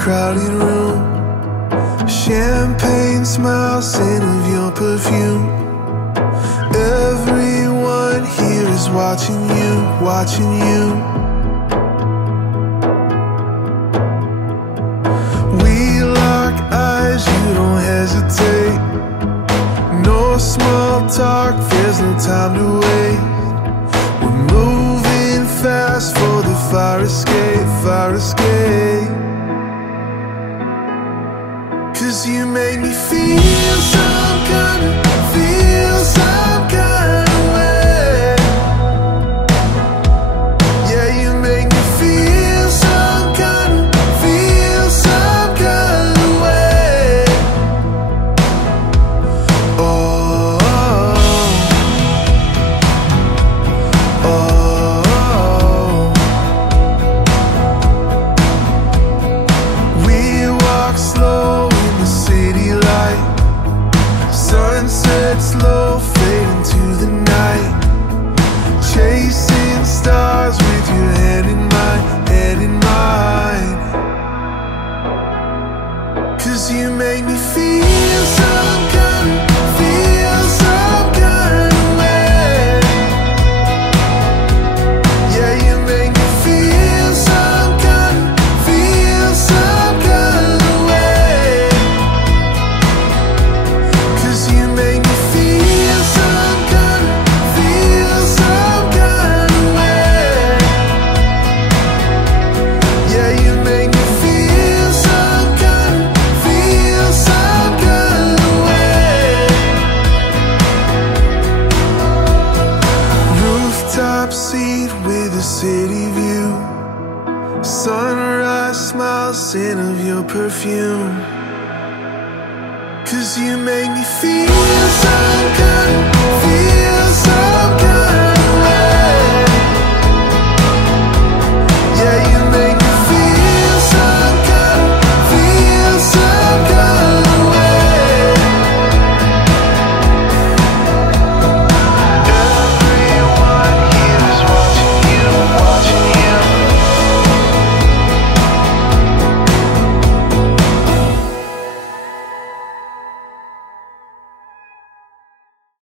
crowded room. Champagne smiles, scent of your perfume. Everyone here is watching you, watching you. We lock eyes, you don't hesitate. No small talk, there's no time to wait. We're moving fast for the fire escape, fire escape. 'Cause you make me feel some kind of, feel some kind of way. Yeah, you make me feel some kind of, feel some kind of way. Oh, oh, oh. We walk slow, city light, sunset slow, fade into the night. Chasing stars with your head in mine, head in mine. 'Cause you make me feel some kind of, feel some kind of way. Yeah, you make me feel some kind of, feel some kind of way. 'Cause you make me feel some kind of, feel some kind of way. Yeah, you make me feel some kind of, feel some kind of way. Rooftop seat with a city view. Sunrise smile, scent of your perfume. 'Cause you make me feel some kind of